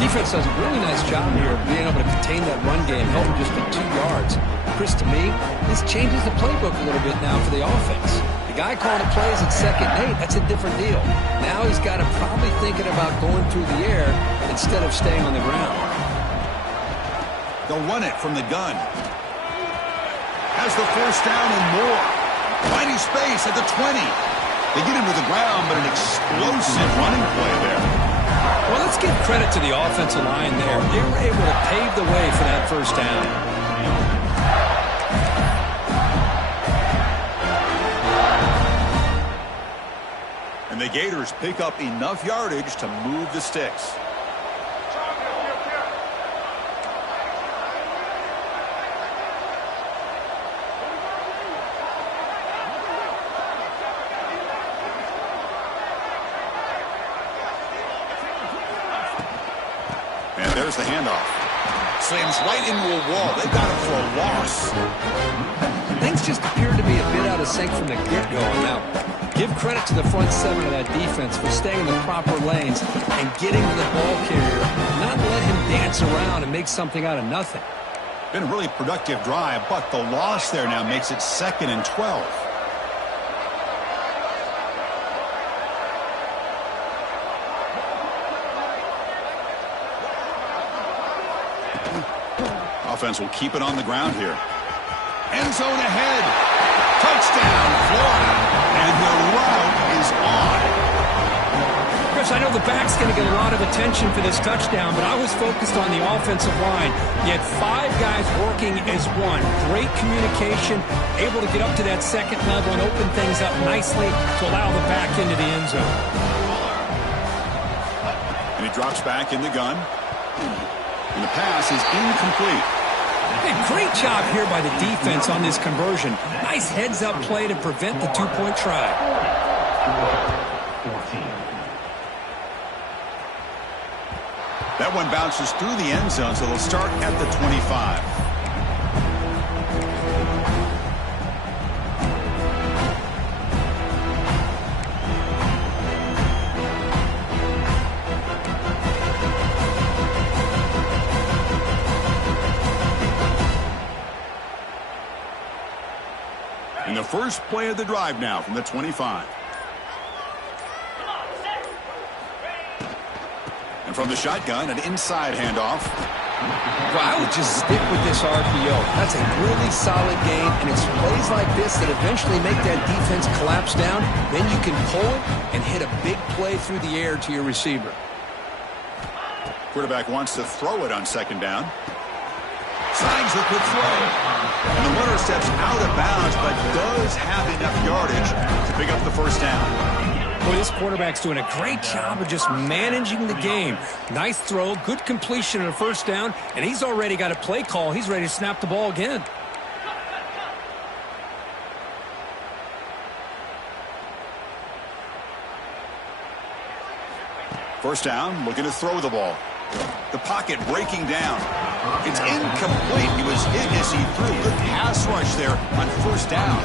Defense does a really nice job here of being able to contain that run game, helping just to 2 yards. Chris, to me, this changes the playbook a little bit now for the offense. The guy calling the plays at 2nd and 8, that's a different deal. Now he's got him probably thinking about going through the air instead of staying on the ground. They'll run it from the gun. Has the first down and more. Finding space at the 20. They get him to the ground, but an explosive running play there. Well, let's give credit to the offensive line there. They were able to pave the way for that first down. And the Gators pick up enough yardage to move the sticks. And there's the handoff. Slams right into a wall. They got him for a loss. Things just appeared to be a bit out of sync from the get-go. Now, give credit to the front 7 of that defense for staying in the proper lanes and getting to the ball carrier, not let him dance around and make something out of nothing. Been a really productive drive, but the loss there now makes it 2nd and 12. Offense will keep it on the ground here. End zone ahead. Touchdown, Florida. And the route is on. Chris, I know the back's going to get a lot of attention for this touchdown, but I was focused on the offensive line. You had 5 guys working as one. Great communication, able to get up to that 2nd level and open things up nicely to allow the back into the end zone. And he drops back in the gun. And the pass is incomplete. Hey, great job here by the defense on this conversion. Nice heads-up play to prevent the 2-point try. That one bounces through the end zone, so they'll start at the 25. And the first play of the drive now from the 25. And from the shotgun, an inside handoff. Well, I would just stick with this RPO. That's a really solid game, and it's plays like this that eventually make that defense collapse down. Then you can pull it and hit a big play through the air to your receiver. Quarterback wants to throw it on 2nd down. Signs a good throw. And the runner steps out of bounds, but does have enough yardage to pick up the first down. Boy, this quarterback's doing a great job of just managing the game. Nice throw, good completion on a first down, and he's already got a play call. He's ready to snap the ball again. First down, looking to throw the ball. The pocket breaking down. It's incomplete. He was hit as he threw. Good pass rush there on first down.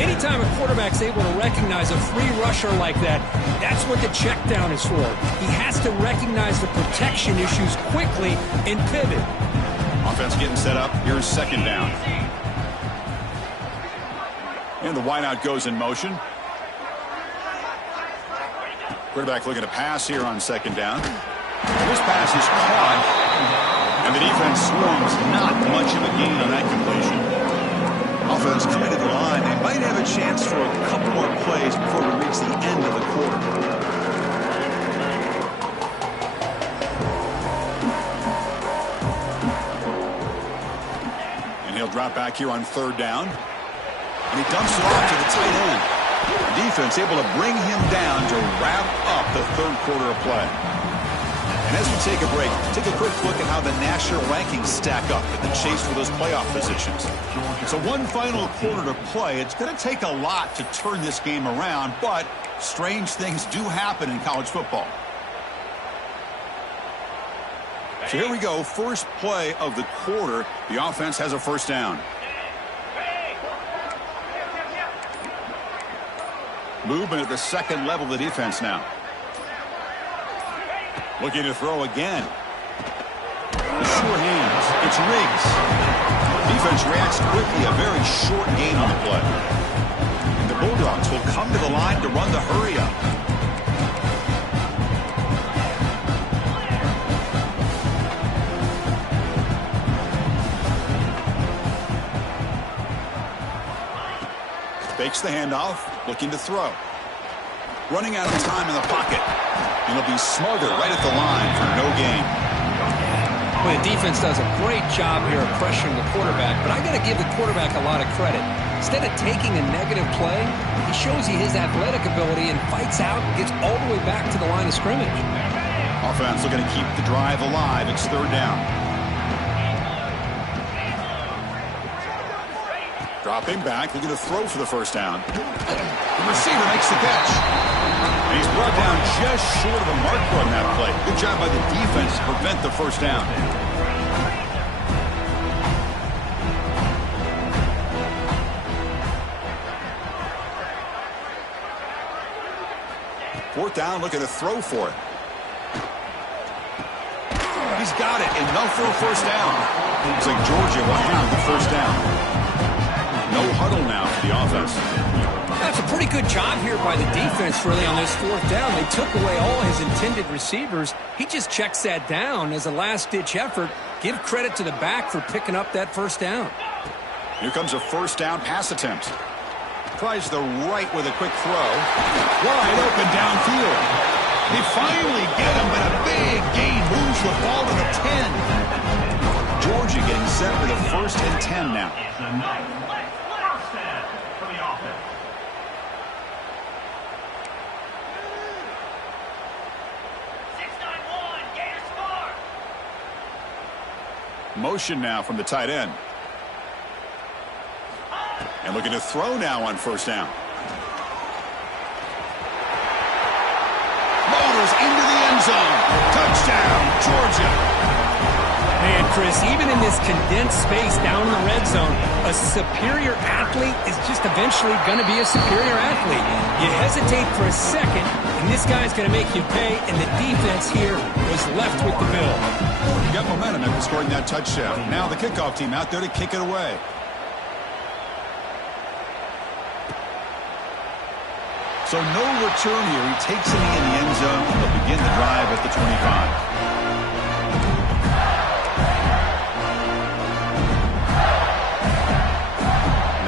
Anytime a quarterback's able to recognize a free rusher like that, that's what the check down is for. He has to recognize the protection issues quickly and pivot. Offense getting set up. Here's 2nd down. And the wideout goes in motion. Quarterback looking to pass here on 2nd down. This pass is caught, and the defense swarms. Not much of a gain on that completion. Offense committed the line. They might have a chance for a couple more plays before we reach the end of the quarter. And he'll drop back here on 3rd down. And he dumps it off to the tight end. The defense able to bring him down to wrap up the 3rd quarter of play. And as we take a break, take a quick look at how the national rankings stack up in the chase for those playoff positions. So one final quarter to play. It's going to take a lot to turn this game around, but strange things do happen in college football. So here we go, first play of the quarter. The offense has a first down. Movement at the second level of the defense now. Looking to throw again. The sure hands. It's Riggs. Defense reacts quickly. A very short gain on the play. And the Bulldogs will come to the line to run the hurry up. Fakes the handoff, looking to throw. Running out of time in the pocket. And he'll be smothered right at the line for no gain. Well, the defense does a great job here of pressuring the quarterback, but I got to give the quarterback a lot of credit. Instead of taking a negative play, he shows you his athletic ability and fights out and gets all the way back to the line of scrimmage. Offense looking to keep the drive alive. It's third down. Dropping back, looking to throw for the first down. The receiver makes the catch. And he's brought down just short of the marker on that play. Good job by the defense to prevent the first down. Fourth down, looking to throw for it. He's got it, enough for a first down. Looks like Georgia will have the first down. No huddle now for the offense. That's a pretty good job here by the defense, really, on this fourth down. They took away all his intended receivers. He just checks that down as a last-ditch effort. Give credit to the back for picking up that first down. Here comes a first down pass attempt. Tries the right with a quick throw. Wide open downfield. They finally get him, but a big gain moves the ball to the 10. Georgia getting set with a first and 10 now. Motion now from the tight end. And looking to throw now on first down. Motors into the end zone. Touchdown, Georgia. Man, Chris, even in this condensed space down in the red zone, a superior athlete is just eventually going to be a superior athlete. You hesitate for a second, and this guy's going to make you pay, and the defense here was left with the bill. You got momentum after scoring that touchdown. Now the kickoff team out there to kick it away. So no return here. He takes it in the end zone, and they'll begin the drive at the 25.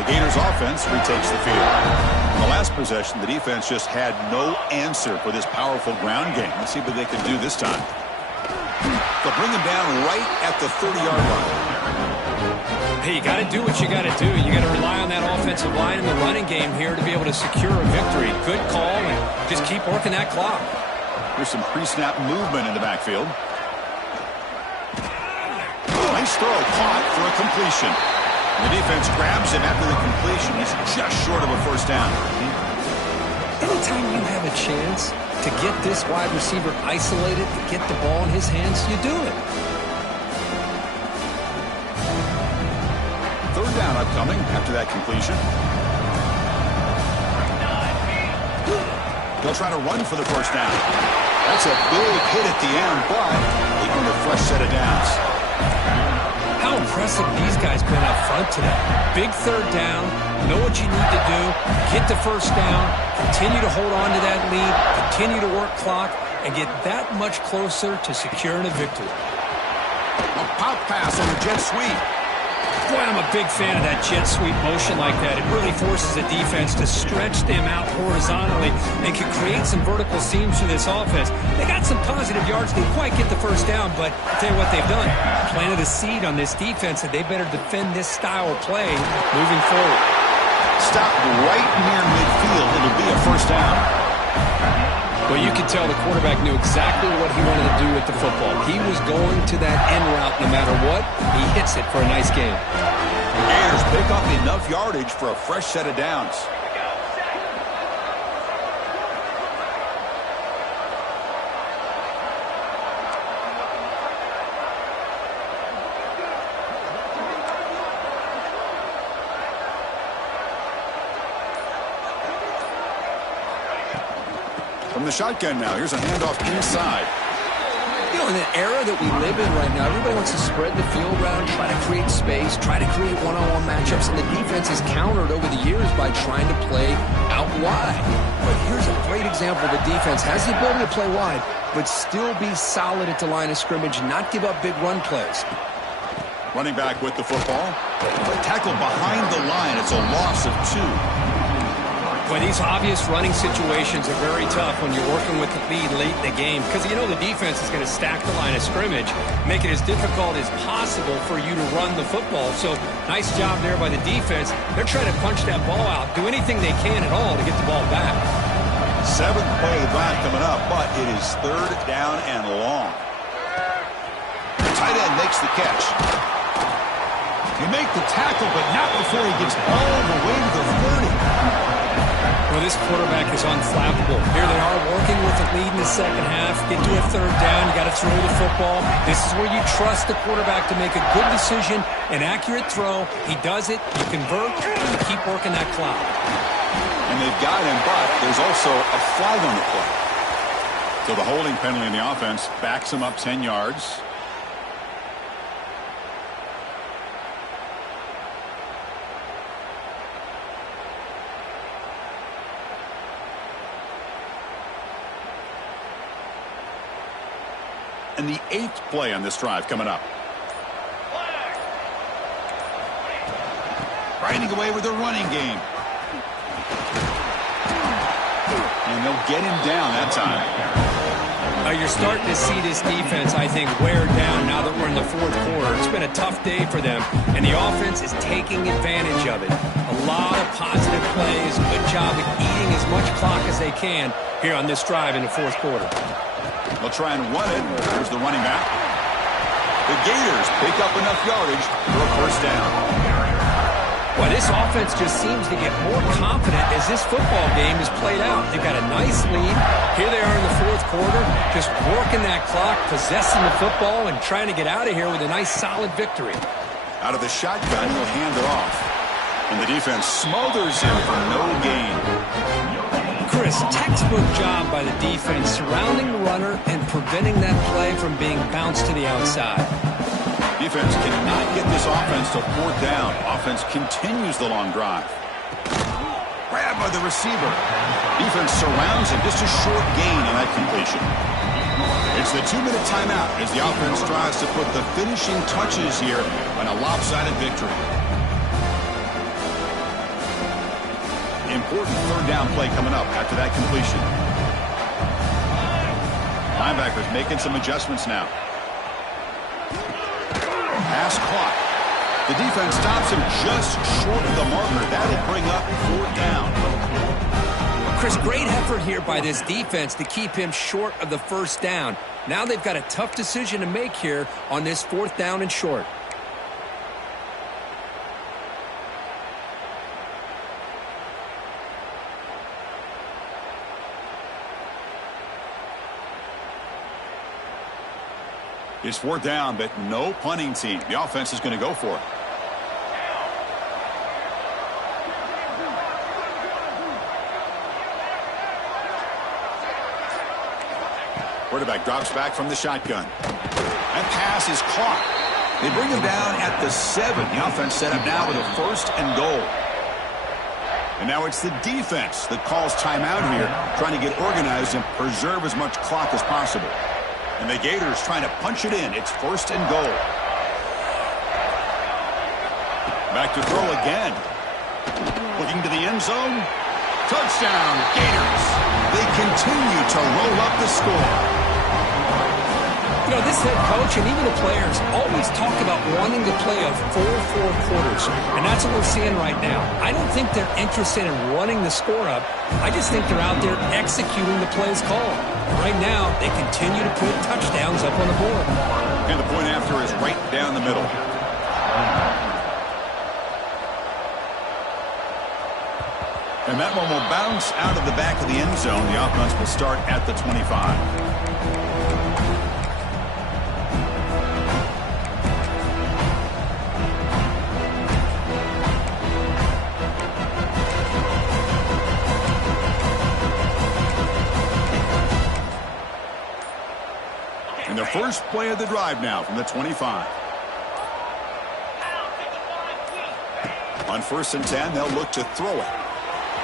Gators offense retakes the field. In the last possession, the defense just had no answer for this powerful ground game. Let's see what they can do this time. They'll bring him down right at the 30-yard line. Hey, you got to do what you got to do. You got to rely on that offensive line and the running game here to be able to secure a victory. Good call, and just keep working that clock. There's some pre-snap movement in the backfield. Nice throw, caught for a completion. The defense grabs him after the completion. He's just short of a first down. Anytime you have a chance to get this wide receiver isolated, to get the ball in his hands, you do it. Third down upcoming after that completion. They'll try to run for the first down. That's a big hit at the end, but they earn a fresh set of downs. How impressive these guys been up front today. Big third down, know what you need to do, get the first down, continue to hold on to that lead, continue to work clock, and get that much closer to securing a victory. A pop pass on the jet sweep. Boy, I'm a big fan of that jet sweep motion like that. It really forces the defense to stretch them out horizontally and can create some vertical seams for this offense. They got some positive yards. They didn't quite get the first down, but I'll tell you what they've done. Planted a seed on this defense, and they better defend this style of play moving forward. Stopped right near midfield. It'll be a first down. Well, you could tell the quarterback knew exactly what he wanted to do with the football. He was going to that end route no matter what. He hits it for a nice game. The Gators pick up enough yardage for a fresh set of downs. From the shotgun now, here's a handoff inside. You know, in the era that we live in right now, everybody wants to spread the field around, try to create space, try to create one-on-one matchups, and the defense has countered over the years by trying to play out wide. But here's a great example. The defense has the ability to play wide, but still be solid at the line of scrimmage, not give up big run plays. Running back with the football. Tackled behind the line. It's a loss of 2. Boy, these obvious running situations are very tough when you're working with the lead late in the game because you know the defense is going to stack the line of scrimmage, make it as difficult as possible for you to run the football. So nice job there by the defense. They're trying to punch that ball out, do anything they can at all to get the ball back. 7th play of the drive coming up, but it is 3rd down and long. The tight end makes the catch. He make the tackle, but not before he gets all the way to the 30. Well, this quarterback is unflappable. Here they are working with the lead in the second half. Get to a 3rd down. You got to throw the football. This is where you trust the quarterback to make a good decision, an accurate throw. He does it. You convert. You keep working that clock. And they've got him, but there's also a flag on the play. So the holding penalty in the offense backs him up 10 yards. And the 8th play on this drive coming up. Riding away with the running game. And they'll get him down that time. You're starting to see this defense, I think, wear down now that we're in the 4th quarter. It's been a tough day for them, and the offense is taking advantage of it. A lot of positive plays. Good job of eating as much clock as they can here on this drive in the 4th quarter. They'll try and run it. There's the running back. The Gators pick up enough yardage for a 1st down. Well, this offense just seems to get more confident as this football game is played out. They've got a nice lead. Here they are in the 4th quarter, just working that clock, possessing the football, and trying to get out of here with a nice, solid victory. Out of the shotgun, he'll hand it off. And the defense smothers him for no gain. Chris, textbook job by the defense surrounding the runner and preventing that play from being bounced to the outside. Defense cannot get this offense to 4th down. Offense continues the long drive. Grab by the receiver. Defense surrounds him. Just a short gain on that completion. It's the 2-minute timeout as the offense tries to put the finishing touches here on a lopsided victory. Important 3rd down play coming up after that completion. Linebackers making some adjustments now. Pass clock. The defense stops him just short of the marker. That'll bring up 4th down. Chris, great effort here by this defense to keep him short of the 1st down. Now they've got a tough decision to make here on this 4th down and short. It's 4th down, but no punting team. The offense is going to go for it. Quarterback drops back from the shotgun. That pass is caught. They bring him down at the 7. The offense set up now with a 1st and goal. And now it's the defense that calls timeout here, trying to get organized and preserve as much clock as possible. And the Gators trying to punch it in. It's 1st and goal. Back to throw again. Looking to the end zone. Touchdown, Gators. They continue to roll up the score. You know, this head coach and even the players always talk about wanting to play a full 4 quarters, and that's what we're seeing right now. I don't think they're interested in running the score up. I just think they're out there executing the plays called. And right now, they continue to put touchdowns up on the board. And the point after is right down the middle. And that one will bounce out of the back of the end zone. The offense will start at the 25. And the first play of the drive now from the 25. On 1st and 10, they'll look to throw it.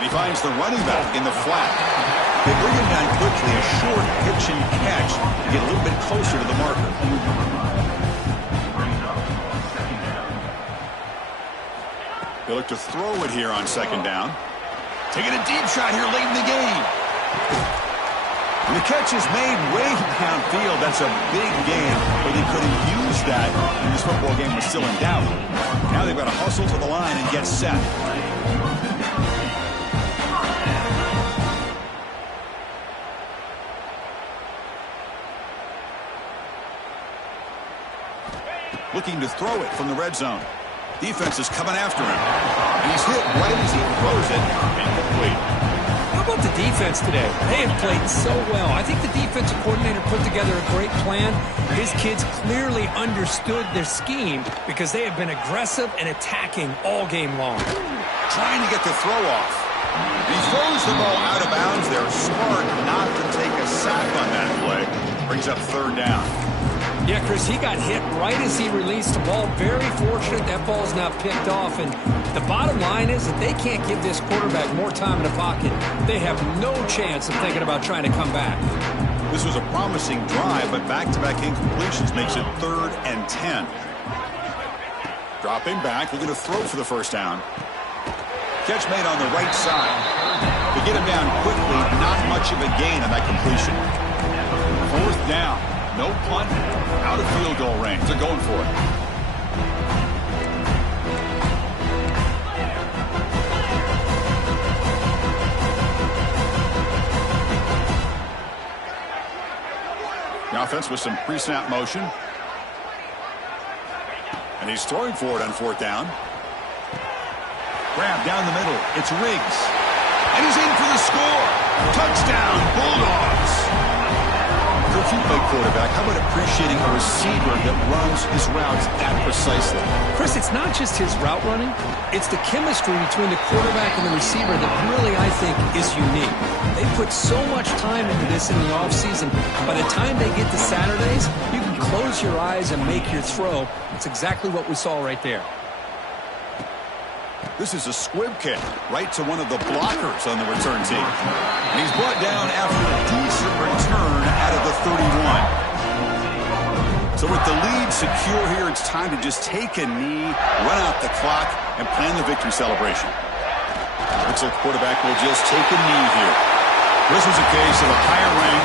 He finds the running back in the flat. They bring him down quickly, a short pitch and catch to get a little bit closer to the marker. They look to throw it here on 2nd down. Taking a deep shot here late in the game. And the catch is made way downfield. That's a big gain, but they couldn't use that when this football game was still in doubt. Now they've got to hustle to the line and get set. Looking to throw it from the red zone. Defense is coming after him. And he's hit right as he throws it. Incomplete. How about the defense today? They have played so well. I think the defensive coordinator put together a great plan. His kids clearly understood their scheme because they have been aggressive and attacking all game long. Trying to get the throw off. He throws the ball out of bounds. They're smart not to take a sack on that play. Brings up 3rd down. Yeah, Chris, he got hit right as he released the ball. Very fortunate that ball's not picked off. And the bottom line is that they can't give this quarterback more time in the pocket. They have no chance of thinking about trying to come back. This was a promising drive, but back-to-back incompletions makes it 3rd and 10. Dropping back, looking to throw for the 1st down. Catch made on the right side. They get him down quickly, not much of a gain on that completion. 4th down. No punt, out of field goal range. They're going for it. The offense with some pre-snap motion. And he's throwing for it on 4th down. Grab down the middle. It's Riggs. And he's in for the score. Touchdown, Bulldogs. For a few-play quarterback, how about appreciating a receiver that runs his routes that precisely? Chris, it's not just his route running. It's the chemistry between the quarterback and the receiver that really, I think, is unique. They put so much time into this in the offseason. By the time they get to Saturdays, you can close your eyes and make your throw. It's exactly what we saw right there. This is a squib kick right to one of the blockers on the return team. And he's brought down after a decent return out of the 31. So with the lead secure here, it's time to just take a knee, run out the clock, and plan the victory celebration. Looks like the quarterback will just take a knee here. This was a case of a higher rank